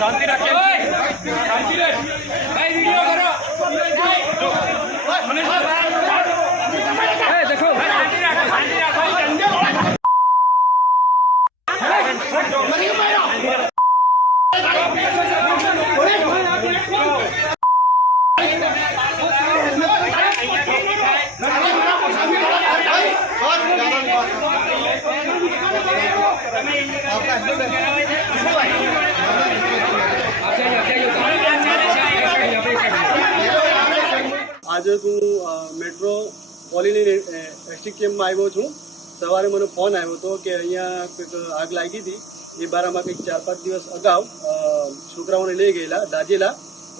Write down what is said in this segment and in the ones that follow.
शांति रखे शांति रे भाई वीडियो करो देखो शांति रखो आज हूँ मेट्रो कॉलोनी एसटी केम्प में आव्यो छूँ। सवारे मने फोन आव्यो तो कि अहींया कंईक आग लागी थी। ए बारामां कंईक 4-5 दिवस अगाऊ छोकराओने लई गयेला दाजेला।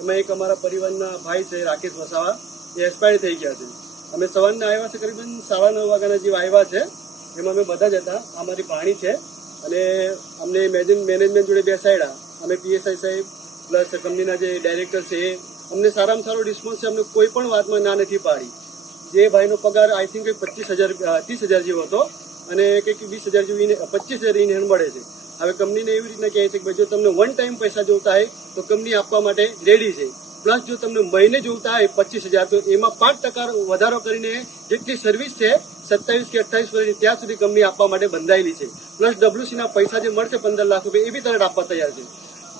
एमां एक अमारा परिवारना भाई छे राकेश वसावा ए एक्सपायर थई गया छे। अमे सवारना आव्या छे करीबन 9:30 वाग्याना जेवा आव्या छे। एमां अमे बधा ज हता। आ मारी भाणी छे अने अमने मैनेजमेंट जोड़े बेसाड्या। अमे पीएसआई साहेब प्लस कंपनीना जे डायरेक्टर छे अमने सारामां सारो रिस्पोन्स छे। अमने कोई पण वातमां ना नथी पाडी। जे भाईनो पगार आई थिंक 30,000 जेवो हतो अने कंईक 20,000 जेवी 25,000 इन हेन्ड मळे छे। हवे कंपनीने एवी रीतना कहे छे के जो तमने वन टाइम पैसा जोता होय तो कंपनी आपवा माटे रेडी छे। प्लस जो तमने महीने जोता होय 25,000 तो एमां 5% वधारो करीने जेटली सर्विस छे 27 કે 28 वर्षनी त्यां सुधी कंपनी आपवा माटे बंधायेली छे। प्लस डब्ल्यूसी ना पैसा जे मळशे 15 लाख रूपिया ए बी तरत आपवा तैयार छे।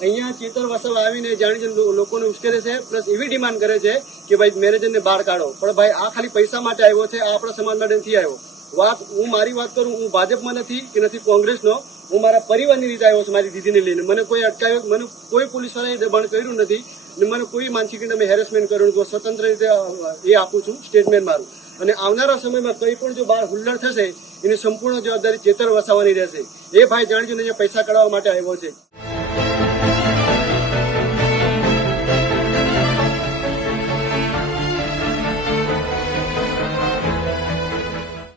अहींया चेतर वसावा आवीने जाणी लोकोने उश्केरे छे। प्लस एवी डिमांड करे छे के भाई मैनेजरने बहार काढो। पण भाई आ खाली पैसा माटे आव्यो छे, आ आपणा समाज माटे નથી આવ્યો। વાત હું મારી વાત કરું, હું ભાજપમાં નથી કે નથી કોંગ્રેસનો, હું મારા પરિવારની રીતે આવ્યો છું મારી દીદીને લઈને। મને કોઈ અટકાવ્યો, મને કોઈ પોલીસવાળાએ દબાણ કર્યું નથી ને મને કોઈ માનસિક રીતે હેરેસમેન્ટ કર્યું નથી। સ્વતંત્ર રીતે એ આપું છું, સ્ટેટમેન્ટ મારું। અને આવનારા સમયમાં કંઈ પણ જો બહાર હુલ્લડ થશે એની સંપૂર્ણ જવાબદારી ચેતર વસાવાની રહેશે। એ ભાઈ જાણીને પૈસા કઢાવવા માટે આવ્યો છે।